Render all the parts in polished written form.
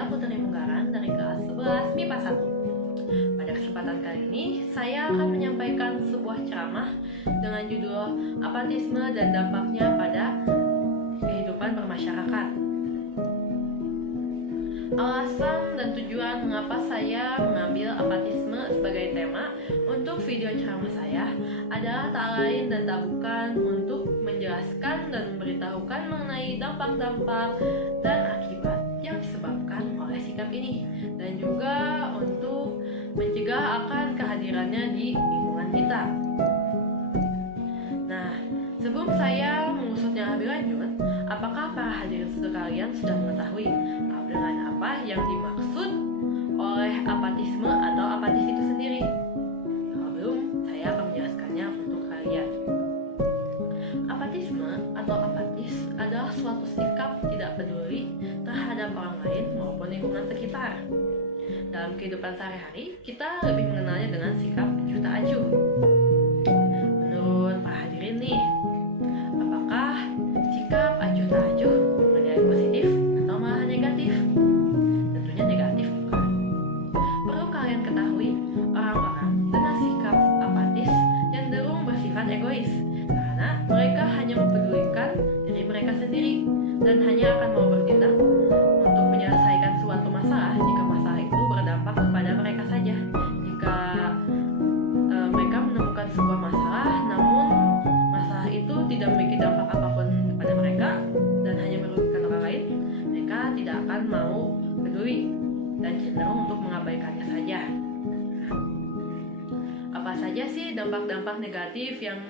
saya Putri Munggaran dari kelas 11 MIPA 1. Pada kesempatan kali ini, saya akan menyampaikan sebuah ceramah dengan judul Apatisme dan Dampaknya pada Kehidupan Bermasyarakat. Alasan dan tujuan mengapa saya mengambil apatisme sebagai tema untuk video ceramah saya adalah tak lain dan tak bukan untuk menjelaskan dan memberitahukan mengenai dampak-dampak dan akibat yang disebabkan oleh sikap ini, dan juga untuk mencegah akan kehadirannya di lingkungan kita. Nah, sebelum saya mengusutnya lebih lanjut, apakah para hadirin sekalian sudah mengetahui dengan apa yang dimaksud oleh apatisme atau apatis itu sendiri? Kalau belum, saya akan menjelaskannya untuk kalian. Apatisme atau apatis adalah suatu sikap tidak peduli terhadap orang lain maupun lingkungan sekitar. Dalam kehidupan sehari-hari, kita lebih mengenalnya dengan sikap juta acuh. Menurut para hadirin nih, apakah sikap acuh tak acuh bernilai positif atau malah negatif? Tentunya negatif, bukan? Perlu kalian ketahui, orang-orang dengan sikap apatis cenderung bersifat egois, karena mereka hanya mempedulikan diri mereka sendiri dan hanya akan mau bertindak untuk menyelesaikan suatu masalah jika masalah itu berdampak kepada mereka saja. Jika mereka menemukan sebuah masalah, namun masalah itu tidak memiliki dampak apapun kepada mereka dan hanya merugikan orang lain, mereka tidak akan mau peduli dan cenderung untuk mengabaikannya saja. Apa saja sih dampak-dampak negatif yang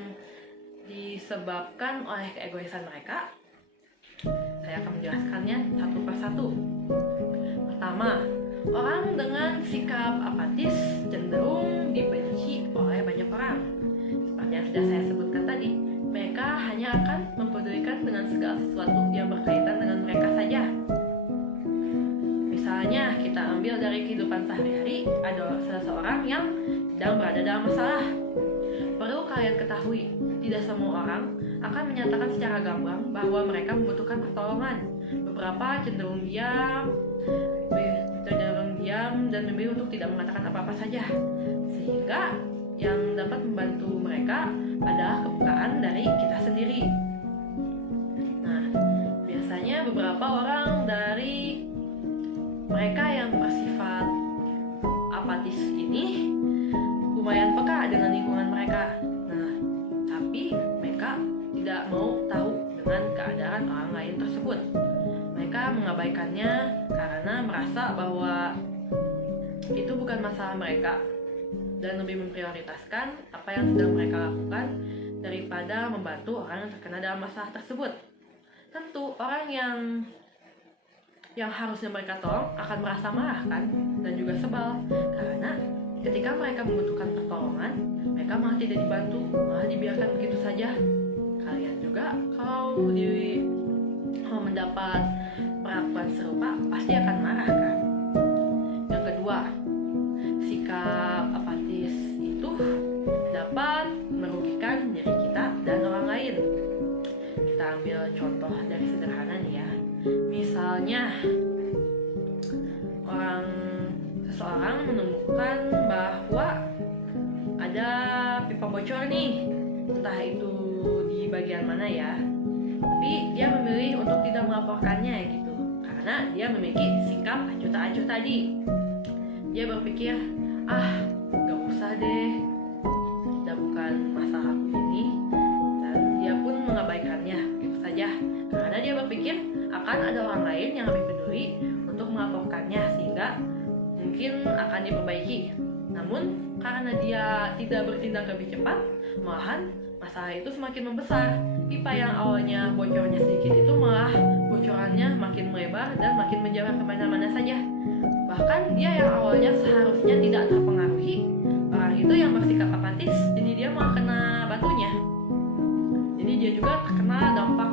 disebabkan oleh keegoisan mereka? Saya akan menjelaskannya satu persatu. Pertama, orang dengan sikap apatis cenderung dibenci oleh banyak orang. Seperti yang sudah saya sebutkan tadi, mereka hanya akan mempedulikan dengan segala sesuatu yang berkaitan dengan mereka saja. Misalnya, kita ambil dari kehidupan sehari-hari, ada seseorang yang sedang berada dalam masalah. Perlu kalian ketahui, tidak semua orang akan menyatakan secara gamblang bahwa mereka membutuhkan pertolongan. Beberapa cenderung diam dan memilih untuk tidak mengatakan apa-apa saja, sehingga yang dapat membantu mereka adalah kepekaan dari kita sendiri. Nah, biasanya beberapa orang dari mereka yang bersifat apatis ini lumayan peka dengan lingkungan mereka. Nah, tapi mereka tidak mau tahu dengan keadaan orang lain tersebut. Mereka mengabaikannya karena merasa bahwa itu bukan masalah mereka dan lebih memprioritaskan apa yang sedang mereka lakukan daripada membantu orang yang terkena dalam masalah tersebut. Tentu orang yang harusnya mereka tolong akan merasa marah kan, dan juga sebal, karena ketika mereka membutuhkan pertolongan, mereka malah tidak dibantu, malah dibiarkan begitu saja. Kalian juga kalau mendapat perlakuan serupa pasti akan marah kan. Yang kedua, sikap apatis itu dapat merugikan diri kita dan orang lain. Kita ambil contoh dari sederhana nih ya. Misalnya, seseorang menemukan bahwa ada pipa bocor nih, entah itu di bagian mana ya, tapi dia memilih untuk tidak melaporkannya gitu, karena dia memiliki sikap acuh tak acuh tadi. Dia berpikir, gak usah deh, udah bukan masalah aku ini, dan dia pun mengabaikannya gitu saja, karena dia berpikir akan ada orang lain yang lebih peduli untuk melaporkannya sehingga mungkin akan diperbaiki. Namun karena dia tidak bertindak lebih cepat, malahan masalah itu semakin membesar. Pipa yang awalnya bocornya sedikit itu malah bocorannya makin melebar dan makin menjalar kemana-mana saja. Bahkan dia yang awalnya seharusnya tidak terpengaruhi orang itu yang bersikap apatis, jadi dia malah kena batunya. Jadi dia juga terkena dampak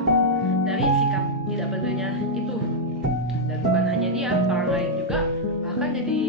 dari sikap tidak pedulinya itu. Dan bukan hanya dia, orang lain juga bahkan jadi